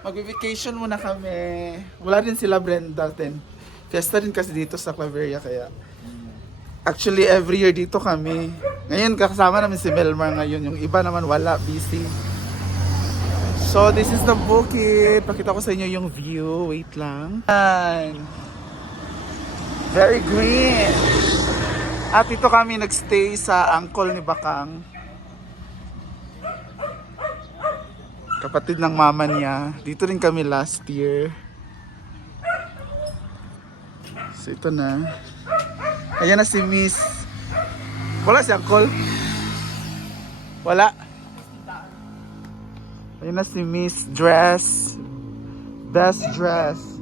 Mag-vacation muna kami. Wala din sila Brenda din. Fiesta rin kasi dito sa Claveria kaya. Actually, every year dito kami. Ngayon, kasama namin si Melmar ngayon. Yung iba naman wala, busy. So, this is the bukid. Pakita ko sa inyo yung view. Wait lang. Yan. Very green. At dito kami nagstay sa uncle ni Bakang. Kapatid ng mama niya. Dito rin kami last year. So, ito na. Ayan na si Miss. Wala si Uncle? Wala. Ayan na si Miss Dress. Best dress.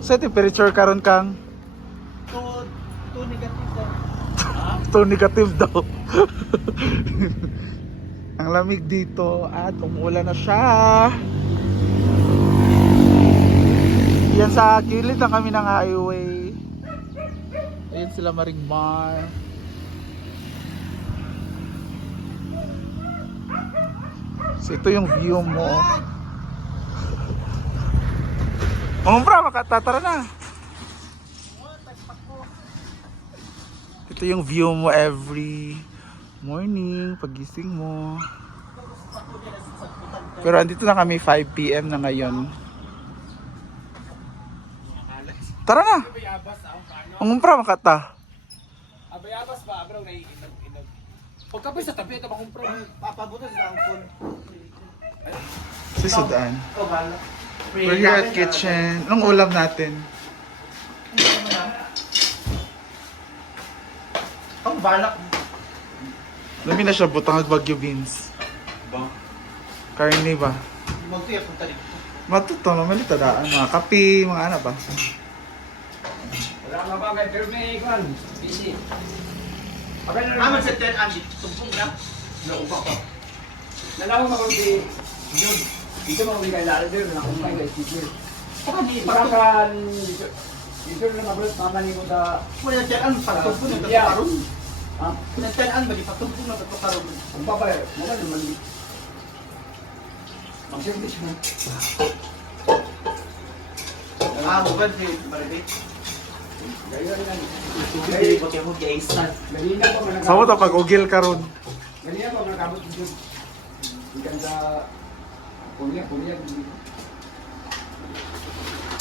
Sa temperature karon kang? 2 negative daw. Ito negative daw. Ang lamig dito at umuulan na siya. Yan sa gilid na kami ng highway. Ayun sila Maringmar. So ito yung view mo. Umbra, makatatara na. Ito yung view mo every morning, pagising mo. Pero andito na kami 5 PM na ngayon. Tara na! Umpra, makata. Abayabas ba? Abraw na inog. Pagkapit sa tabi, ito makumpro. Papabuto sa angkon. Si Sudan. Ito, bala. We're here at kitchen. Anong ulam natin? Ang balak. Lami na siya butang Baguio beans. Ba? Karne ba? Magtuyap ang talik. Matuto naman ito daan. Mga kape, mga ano ba? Wala ka ba may perme, Ikon? Busy. Aman sa 10 ani, tumpong na. Naupa ka. Nalaman mo kung di yun. Dito mga may kailalabir, nakumpay kay Steve. Pagkakan, dito na magulat, mamani mo na... Kung nagtiyan, pagtugpo na tatukaroon. Kung nagtiyan, bali pagtugpo na tatukaroon. Ang babay, mga naman. Mag-service mo. Bugad si Maribit. Gaya rin lang. Hindi ko tiyan mo kaya Galina pa man Sa mo ito pag-ugil karon. Galina pa man nakabot dito. Ikan sa... Punya.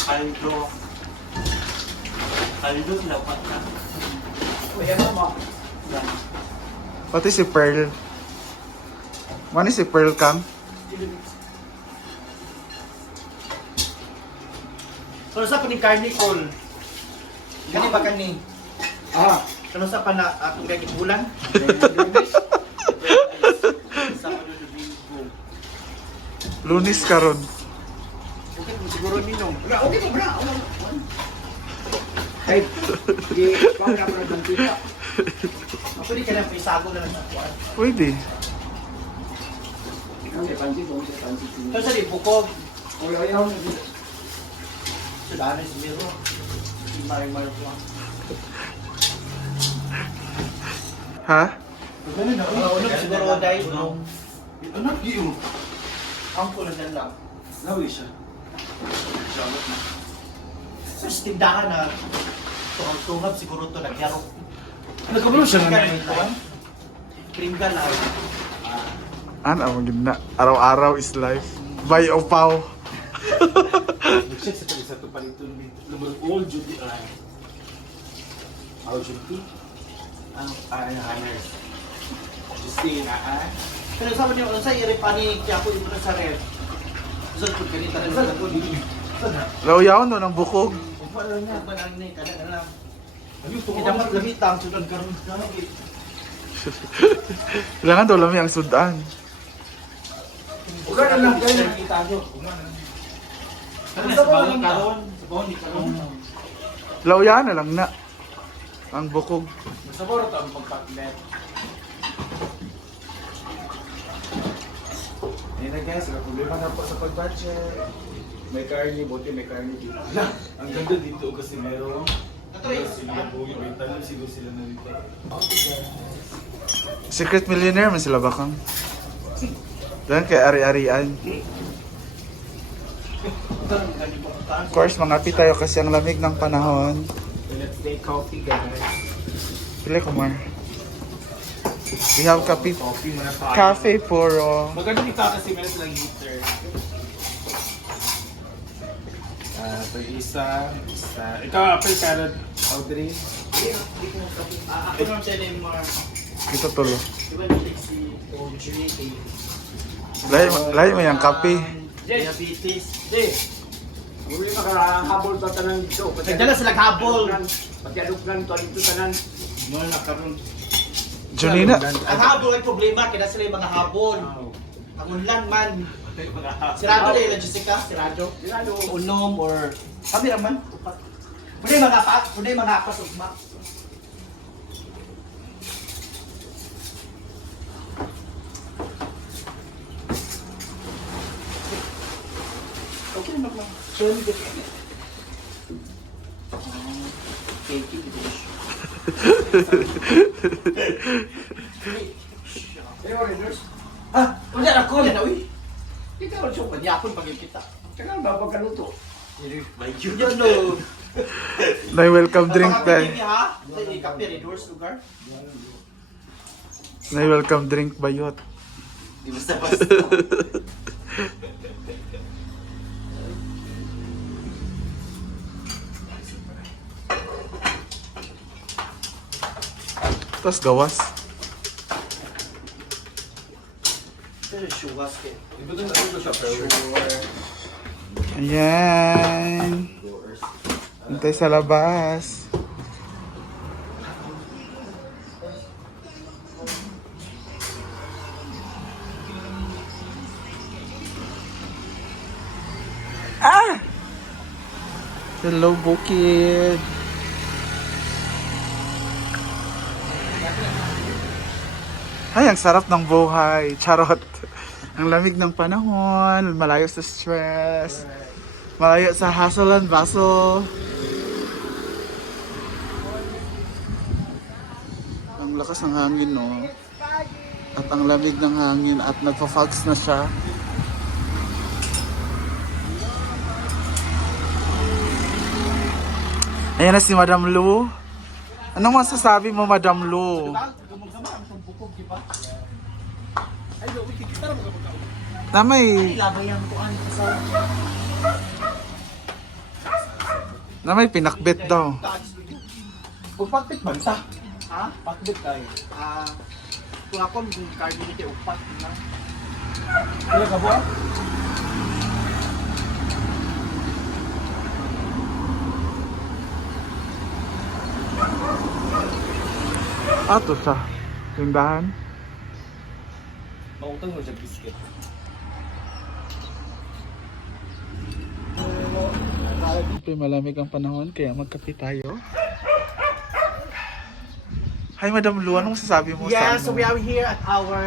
Aldo. Aldo, lapat na. O yan mo. Pati si Pearl. Mani si Pearl kang? Kano sa paning carnicol? Gani ba kani? Ah, Kano sa pa na atong gagit bulan? Sa Domingo. Lunis karon. Okay, siguro minong. okay mo bra. Ay, di pa na para ng tita. Ako di ka na paisago na lang sa kuwan. Pwede. Ikaw sa pansit, pansit. Kano sa di bukog? Ayaw. Sa dami si Miro. Si Marimar ko. Ha? Unong siguro dahil nung Anak, giyo. ang kulo na lang. Nawi siya. Sa tindahan na tungab siguro to nagyaro. Nagkabalo siya nga. Krimgal na. Ano ang gina? Araw-araw is life. Bay o pau. Nag-check sa isa to paliton dito. Lumang old Judy ay. Old Judy? Ang honors. Justine, Pero sabi niyo, sa irip ani kaya ako ito na sa ref. Gusto ko ganito na lang ko dito. Lauyaw no ng bukog. Wala na ba nang ni kada na lang. Ayun, Kita dapat gamitan sunod karon ka. Kailangan daw lami ang sudan. Uga na lang kayo. Kita nyo. Ano Sa sa bawon bawon karon, sa bawon di karon. Lauyaw na lang na. Ang bukog. Masaboro to ang pagpaklet. Ayun na guys, may problema na po sa pag-budget. May karne, buti may karne dito. Ang ganda dito kasi meron. Sila buhay, may talim siguro sila na dito. Secret millionaire man sila bakang. Doon kay ari-arian. Of course, mangapi tayo kasi ang lamig ng panahon. Let's take coffee, guys. Pili ko more. We have coffee. Coffee muna tayo. Cafe Puro. Maganda dito kasi meron silang heater. Ito isa. Ikaw, apple carrot, Audrey. Hindi ko kape. Ako naman siya yung mga... Ito tulo. Di ba natin si Audrey kay... Lahi mo yung kape. Diabetes. Jay, hindi makahabol sa tanan dito. Nagdala sila habol. Pagkadugnan to dito tanan. Mo na karon. Junina. Ang habol ay problema kaya sila yung mga habol. Ang unlan man. Sirado din yung Jessica, sirado. Sirado. Unom or kami naman. Pwede mga apas ugma. Okay na lang. Show me the cake dito. Ah, wala na ko na uy. Ikaw ang suman yapon pag kita. Tsaka ba pagkaluto? May yun no. Welcome drink tayo. Ha? Sa kape doors lugar. Welcome drink bayot. Di basta-basta. Tapos gawas. Pero shuwas ke. Ito doon ano siya pero Ayan. Hintay sa labas. Ah! Hello, Bukid. Ay, ang sarap ng buhay. Charot. Ang lamig ng panahon, malayo sa stress, malayo sa hustle and bustle. Ang lakas ng hangin, no? At ang lamig ng hangin at nagpa-fogs na siya. Ayan na si Madam Lu. Anong masasabi mo, Madam Lu? Na may Labayan ko an sa pinakbit daw. Upakbit man sa. Ha? Pakbit tayo. Kung ako yung card ni kay upak na. Wala ka ba? Ato sa tindahan. Mautang mo sa biscuit. Malamig ang panahon kaya magkape tayo. Hi Madam Lu, anong masasabi mo Yeah, sa so we are here at our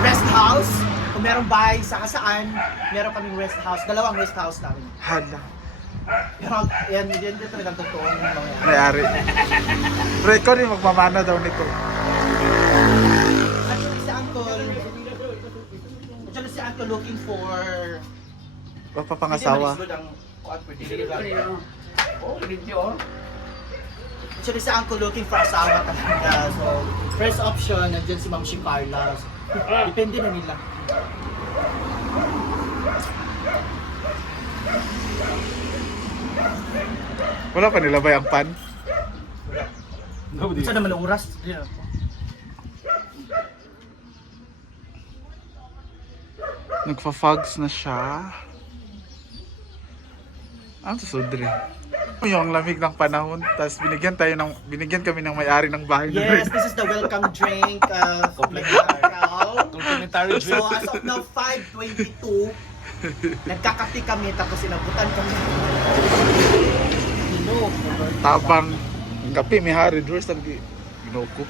rest house. Kung merong bahay sa kasaan, meron kaming rest house. Dalawang rest house namin. Hala, Pero yan talagang totoong mga. may-ari. Pero ikaw rin magmamana daw nito. Actually si Uncle looking for Papapangasawa. oh, dito. Actually si Uncle looking for asawa talaga. So, first option, nandiyan si Ma'am Carla. So, depende na nila. Wala pa nila ba ang pan? Saan naman ang oras? Yeah. Nagfa-fogs na siya. Ano to, Sudre? Yung lamig ng panahon, tapos binigyan kami ng may-ari ng bahay na Yes, this is the welcome drink of Macau. Complimentary So as of now, 5:22, nagkakape kami tapos inabutan kami. Tabang. Ang kape, may hari doors ang ginoko.